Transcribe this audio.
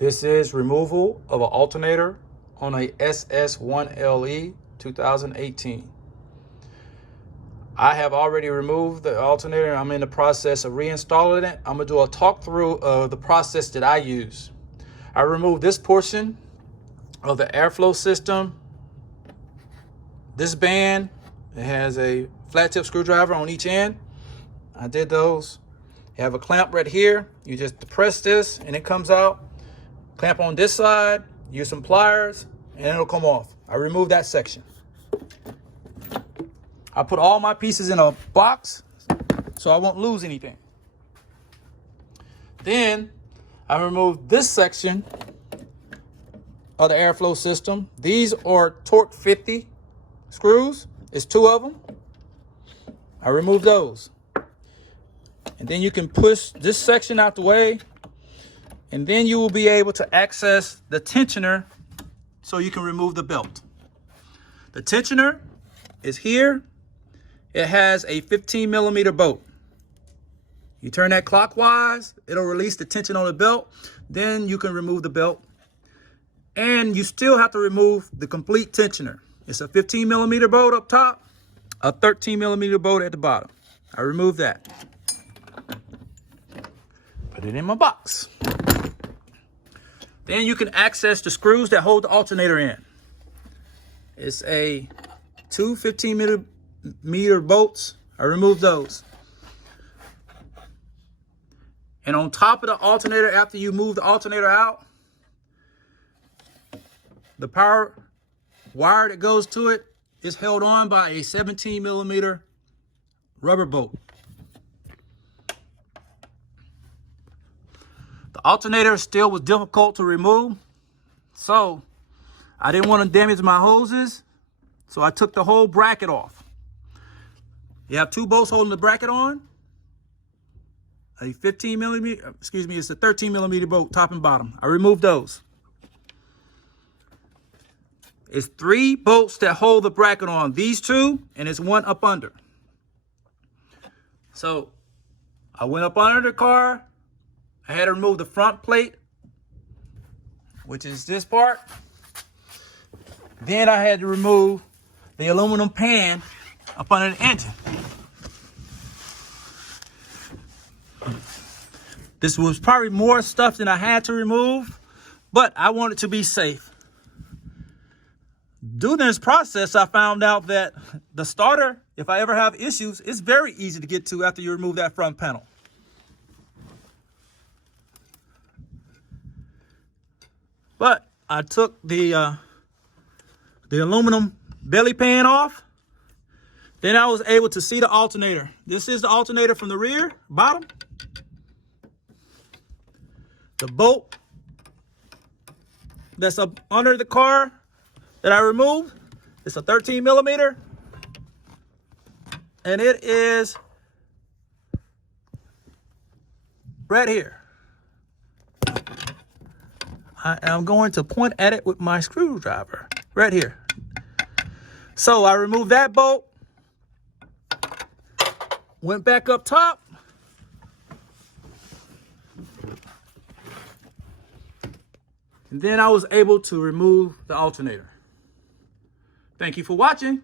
This is removal of an alternator on a SS1LE 2018. I have already removed the alternator. I'm in the process of reinstalling it. I'm gonna do a talk through of the process that I use. I removed this portion of the airflow system. This band, it has a flat tip screwdriver on each end. I did those. You have a clamp right here. You just depress this and it comes out. Clamp on this side, use some pliers, and it'll come off. I removed that section. I put all my pieces in a box so I won't lose anything. Then I removed this section of the airflow system. These are torque 50 screws. It's 2 of them. I removed those. And then you can push this section out the way, and then you will be able to access the tensioner so you can remove the belt. The tensioner is here. It has a 15mm bolt. You turn that clockwise, it'll release the tension on the belt. Then you can remove the belt. And you still have to remove the complete tensioner. It's a 15mm bolt up top, a 13mm bolt at the bottom. I removed that. Put it in my box. Then you can access the screws that hold the alternator in. It's a 2 15mm bolts. I removed those. And on top of the alternator, after you move the alternator out, the power wire that goes to it is held on by a 17mm rubber bolt. The alternator still was difficult to remove, so I didn't want to damage my hoses, so I took the whole bracket off. You have 2 bolts holding the bracket on. A 15mm, excuse me, it's a 13mm bolt, top and bottom. I removed those. It's 3 bolts that hold the bracket on. These 2, and it's 1 up under. So I went up under the car. I had to remove the front plate, which is this part. Then I had to remove the aluminum pan up under the engine. This was probably more stuff than I had to remove, but I wanted to be safe. During this process, I found out that the starter, if I ever have issues, it's very easy to get to after you remove that front panel. But I took the aluminum belly pan off. Then I was able to see the alternator. This is the alternator from the rear, bottom. The bolt that's up under the car that I removed, it's a 13mm. And it is right here. I am going to point at it with my screwdriver right here. So I removed that bolt, went back up top, and then I was able to remove the alternator. Thank you for watching.